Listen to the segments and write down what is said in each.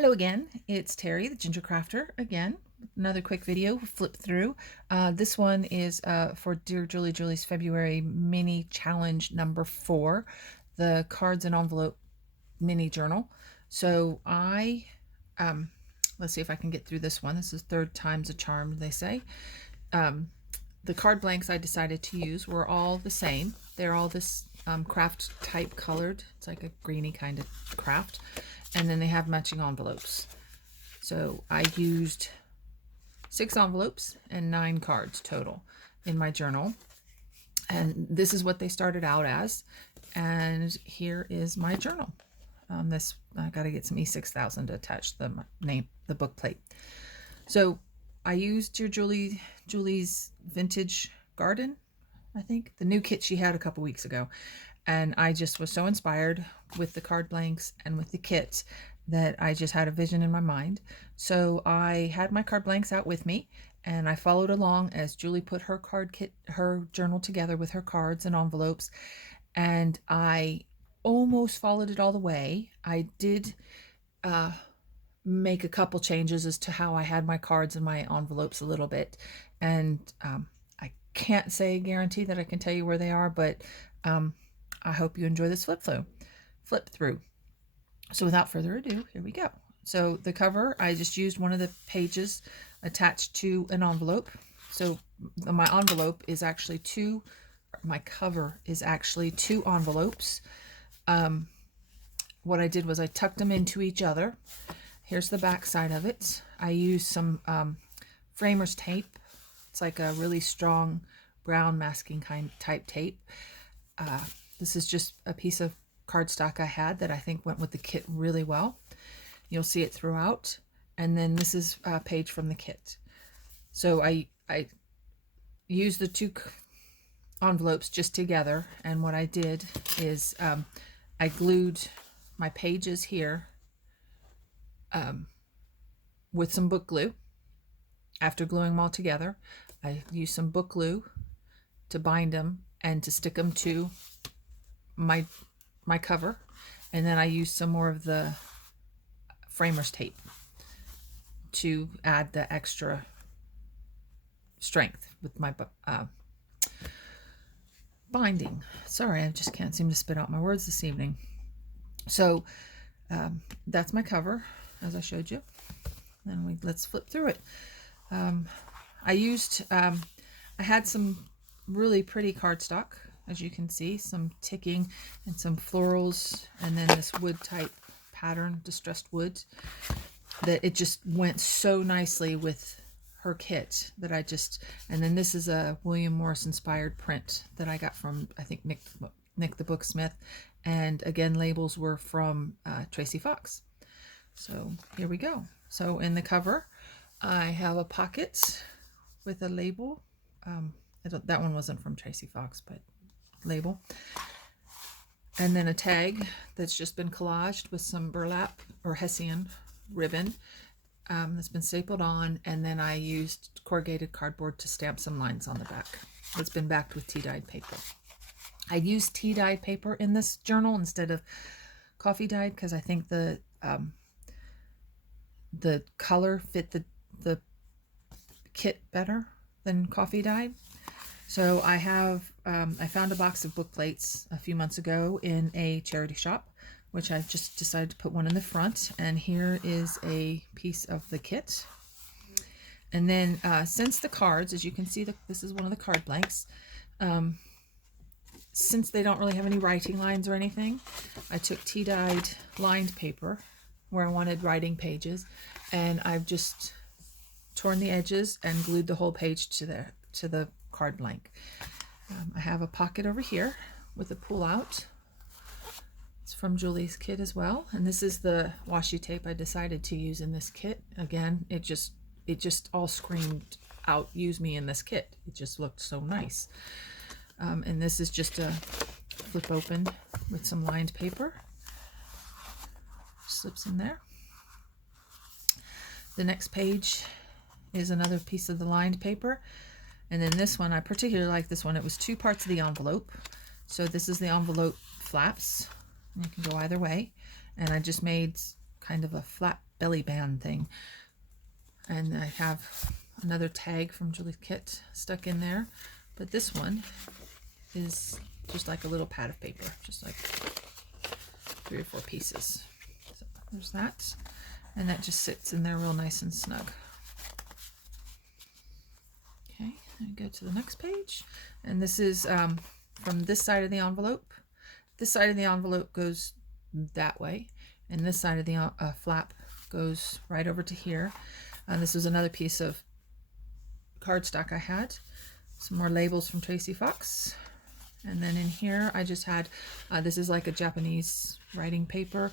Hello again, it's Terry, the Ginger Crafter, again. Another quick video, flip through. This one is for Dear Julie Julie's February mini challenge number 4, the cards and envelope mini journal. So let's see if I can get through this one. This is third time's a charm, they say. The card blanks I decided to use were all the same. They're all this craft type colored. It's like a greeny kind of craft. And then they have matching envelopes. So I used 6 envelopes and 9 cards total in my journal. And this is what they started out as. And here is my journal. I got to get some E6000 to attach the book plate. So I used Dear Julie's Vintage Garden, I think, the new kit she had a couple weeks ago. And I just was so inspired with the card blanks and with the kit that I just had a vision in my mind. So I had my card blanks out with me and I followed along as Julie put her journal together with her cards and envelopes. And I almost followed it all the way. I did make a couple changes as to how I had my cards and my envelopes a little bit. And I can't say guarantee that I can tell you where they are, but I hope you enjoy this flip through. So without further ado, here we go. So the cover, I just used one of the pages attached to an envelope. So my envelope is actually my cover is actually 2 envelopes. What I did was I tucked them into each other. Here's the back side of it. I used some framer's tape. It's like a really strong brown masking type tape. This is just a piece of cardstock I had that I think went with the kit really well. You'll see it throughout. And then this is a page from the kit. So I used the 2 envelopes just together. And what I did is I glued my pages here with some book glue. After gluing them all together, I used some book glue to bind them and to stick them to my cover, and then I used some more of the framer's tape to add the extra strength with my binding. Sorry, I just can't seem to spit out my words this evening. So that's my cover, as I showed you. Then let's flip through it. I had some really pretty cardstock, as you can see, some ticking and some florals, and then this wood type pattern, distressed wood, that it just went so nicely with her kit that and then this is a William Morris inspired print that I got from, I think, Nick the Booksmith, and again, labels were from Tracy Fox. So here we go. So in the cover, I have a pocket with a label. That one wasn't from Tracy Fox, but label. And then a tag that's just been collaged with some burlap or Hessian ribbon that's been stapled on. And then I used corrugated cardboard to stamp some lines on the back. It's been backed with tea-dyed paper. I used tea-dyed paper in this journal instead of coffee-dyed because I think the color fit the kit better than coffee-dyed. So I found a box of book plates a few months ago in a charity shop, which I just decided to put one in the front. And here is a piece of the kit. And then since the cards, as you can see, this is one of the card blanks. Since they don't really have any writing lines or anything, I took tea-dyed lined paper where I wanted writing pages, and I've just torn the edges and glued the whole page to the card blank. I have a pocket over here with a pull out. It's from Julie's kit as well, and this is the washi tape I decided to use in this kit. Again, it just all screamed out, use me in this kit. It just looked so nice. And this is just a flip open with some lined paper. Slips in there. The next page is another piece of the lined paper. And then this one, I particularly like this one. It was 2 parts of the envelope. So this is the envelope flaps. You can go either way. And I just made kind of a flat belly band thing. And I have another tag from Julie's kit stuck in there. But this one is just like a little pad of paper, just like 3 or 4 pieces. So there's that. And that just sits in there real nice and snug. Okay, and go to the next page. And this is from this side of the envelope. This side of the envelope goes that way. And this side of the flap goes right over to here. And this was another piece of cardstock I had. Some more labels from Tracy Fox. And then in here I just had, this is like a Japanese writing paper.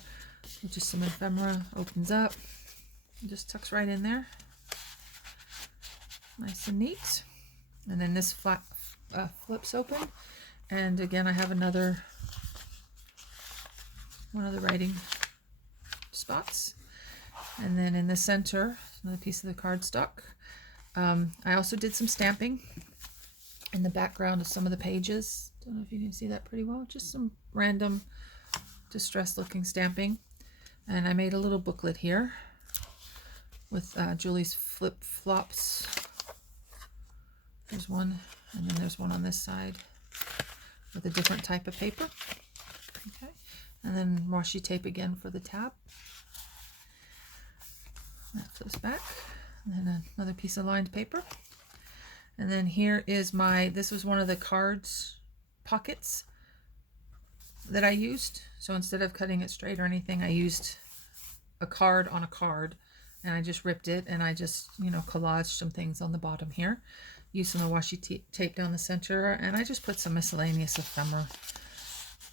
Just some ephemera, opens up, just tucks right in there. Nice and neat. And then this flap flips open. And again, I have one of the writing spots. And then in the center, another piece of the cardstock. I also did some stamping in the background of some of the pages. Don't know if you can see that pretty well. Just some random distressed looking stamping. And I made a little booklet here with Julie's flip flops. There's one, and then there's one on this side with a different type of paper. Okay, and then washi tape again for the tab. That flips back. And then another piece of lined paper. And then here is this was one of the cards pockets that I used. So instead of cutting it straight or anything, I used a card on a card, and I just ripped it, and I just, collaged some things on the bottom here. Used some of the washi tape down the center, and I just put some miscellaneous ephemera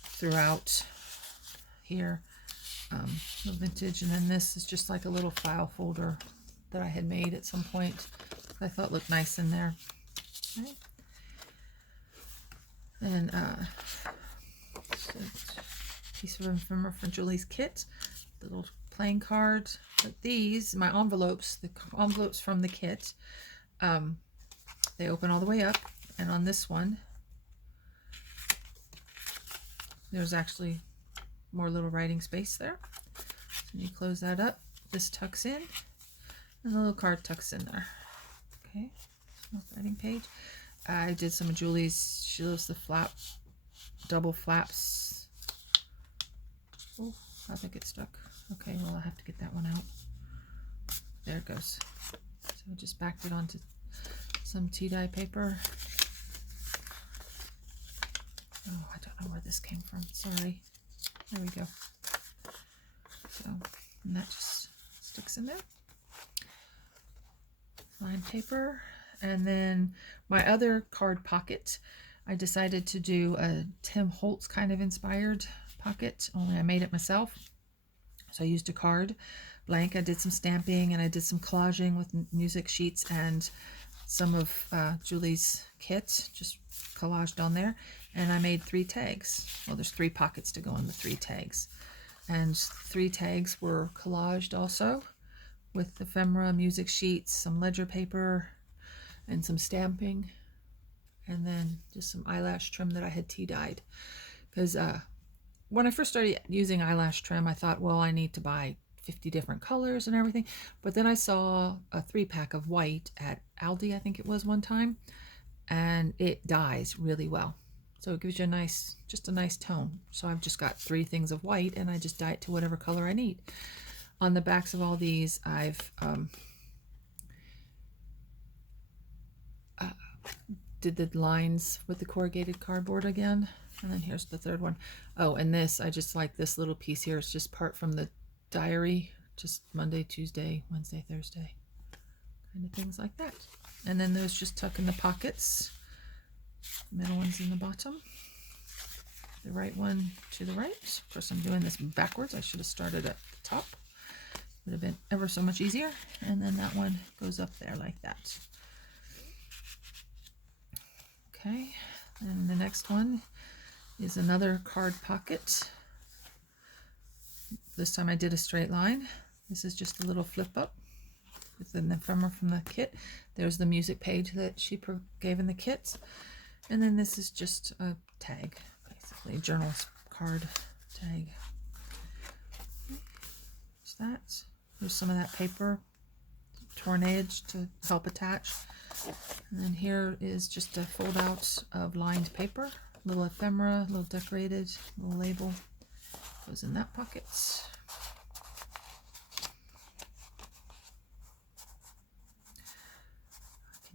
throughout here. The vintage, and then this is just like a little file folder that I had made at some point that I thought looked nice in there. Okay. And piece of ephemera from Julie's kit, the little playing card. But these, my envelopes, the envelopes from the kit, they open all the way up, and on this one, there's actually more little writing space there. So you close that up, this tucks in, and the little card tucks in there. Okay, writing page. I did some of Julie's, she loves the double flaps. Oh, I think it's stuck. Okay, well, I have to get that one out. There it goes. So I just backed it onto some tea dye paper. Oh, I don't know where this came from. Sorry. There we go. So, and that just sticks in there. Lined paper. And then my other card pocket, I decided to do a Tim Holtz kind of inspired pocket, only I made it myself. So I used a card blank. I did some stamping, and I did some collaging with music sheets and some of Julie's kit, just collaged on there. And I made 3 tags. Well, there's 3 pockets to go in the 3 tags. And 3 tags were collaged also with ephemera, music sheets, some ledger paper, and some stamping. And then just some eyelash trim that I had tea dyed. Because when I first started using eyelash trim, I thought, well, I need to buy 50 different colors and everything. But then I saw a 3-pack of white at Aldi, I think it was one time. And it dyes really well. So it gives you just a nice tone. So I've just got 3 things of white, and I just dye it to whatever color I need. On the backs of all these, I've did the lines with the corrugated cardboard again. And then here's the 3rd one. Oh, and this, I just like this little piece here. It's just part from the diary, just Monday, Tuesday, Wednesday, Thursday, kind of things like that. And then those just tuck in the pockets. Middle one's in the bottom. The right one to the right. Of course, I'm doing this backwards. I should have started at the top. Would have been ever so much easier. And then that one goes up there like that. Okay, and the next one is another card pocket. This time I did a straight line. This is just a little flip up with an ephemera from the kit. There's the music page that she gave in the kits. And then this is just a tag, basically, a journal's card tag. So that. There's some of that paper, torn edge to help attach. And then here is just a fold out of lined paper, little ephemera, little decorated, little label goes in that pocket.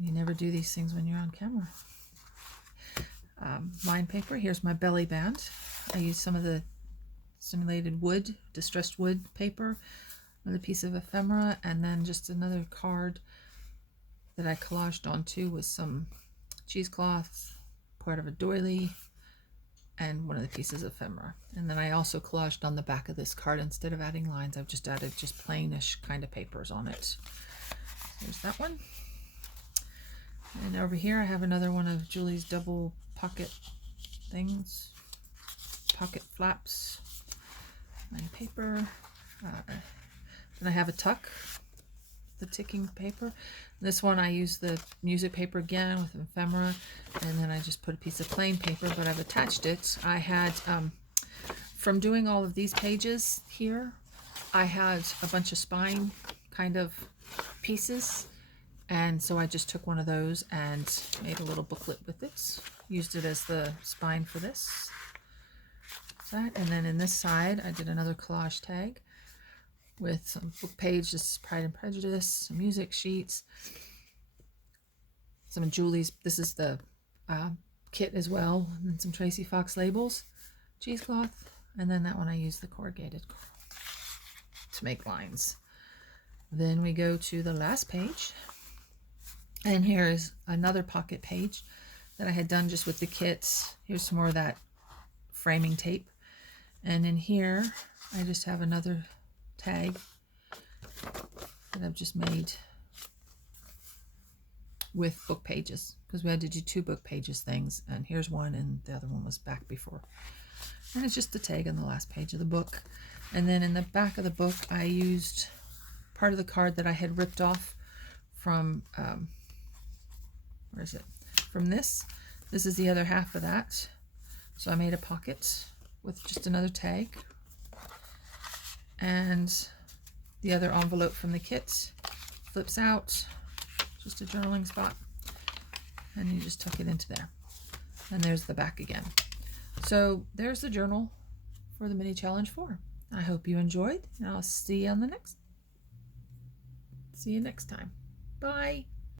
You never do these things when you're on camera. Lined paper, here's my belly band. I use some of the simulated wood, distressed wood paper, another piece of ephemera, and then just another card that I collaged onto with some cheesecloth, part of a doily, and one of the pieces of ephemera. And then I also collaged on the back of this card. Instead of adding lines, I've just added just plainish kind of papers on it. There's that one. And over here I have another one of Julie's double pocket things, pocket flaps, my paper. Then I have a tuck, the ticking paper. This one I use the music paper again with ephemera, and then I just put a piece of plain paper, but I've attached it. I had, from doing all of these pages here, I had a bunch of spine kind of pieces, and so I just took one of those and made a little booklet with it. Used it as the spine for this. That, and then in this side I did another collage tag with some book page. This is Pride and Prejudice, some music sheets, some of Julie's, this is the kit as well, and some Tracy Fox labels, cheesecloth, and then that one I used the corrugated to make lines. Then we go to the last page, and here is another pocket page that I had done just with the kits. Here's some more of that framing tape, and in here I just have another tag that I've just made with book pages, because we had to do 2 book pages things, and here's one and the other one was back before, and it's just the tag on the last page of the book. And then in the back of the book I used part of the card that I had ripped off from where is it, from this is the other half of that, so I made a pocket with just another tag, and the other envelope from the kit flips out, just a journaling spot, and you just tuck it into there, and there's the back again. So there's the journal for the mini challenge 4. I hope you enjoyed, and I'll see you next time. Bye.